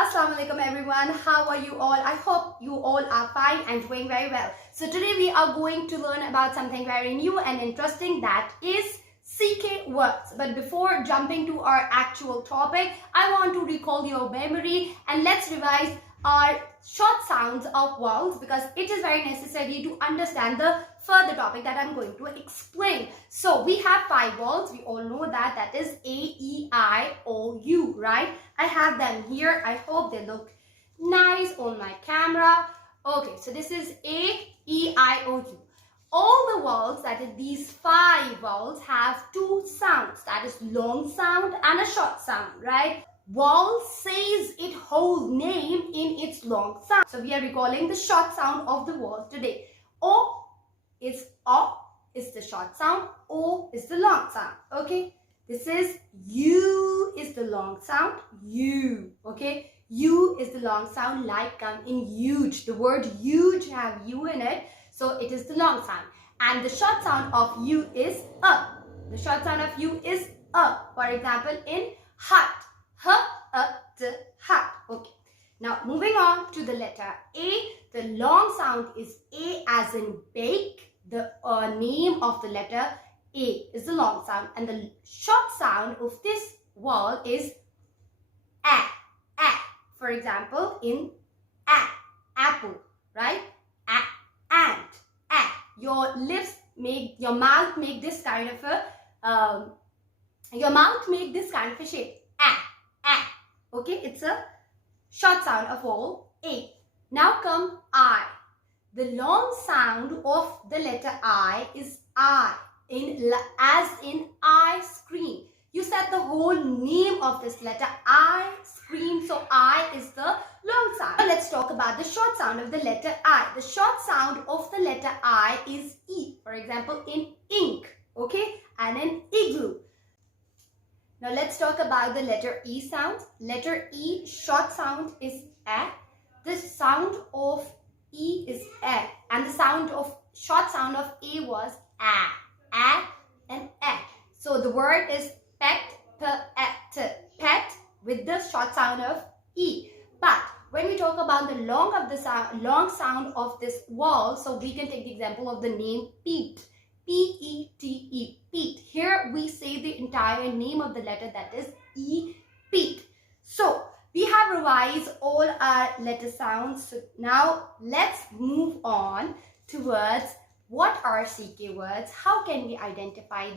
Assalamu alaikum everyone. How are you all? I hope you all are fine and doing very well. So today we are going to learn about something very new and interesting, that is CK words. But before jumping to our actual topic, I want to recall your memory and let's revise our short sounds of vowels, because it is very necessary to understand the further topic that I'm going to explain. So we have 5 vowels. We all know that is A, E, I, O, U, right? I have them here. I hope they look nice on my camera. Okay, so this is A, E, I, O, U. All the vowels, that is these 5 vowels, have 2 sounds, that is long sound and a short sound, right? Vowel says its whole name in its long sound. So we are recalling the short sound of the vowel today. O is the short sound, O is the long sound, okay? This is U is the long sound, U, okay? U is the long sound, like in huge. The word huge have U in it, so it is the long sound. And the short sound of U is The short sound of U is For example, in hut, hut, okay. Now moving on to the letter A, the long sound is A as in bake. The name of the letter A is the long sound, and the short sound of this vowel is A. For example, in apple, right? Ant. Your lips make, your mouth make this kind of a shape. Okay, it's a short sound of vowel A. Now come I. The long sound of the letter I is I, as in ice cream. You said the whole name of this letter, ice cream, so I is the long sound. Now let's talk about the short sound of the letter I. The short sound of the letter I is E. For example, in ink, okay, and in igloo. Now let's talk about the letter E sound. Letter E short sound is A. The sound of E is A, and the short sound of A was A and A. So the word is pet, pet, with the short sound of E. But when we talk about the long sound of this vowel, so we can take the example of the name Pete, P-E-T-E, Pete. Here we say the entire name of the letter, that is E, Pete. So we have revised all our letter sounds. So now let's move on towards what are CK words, how can we identify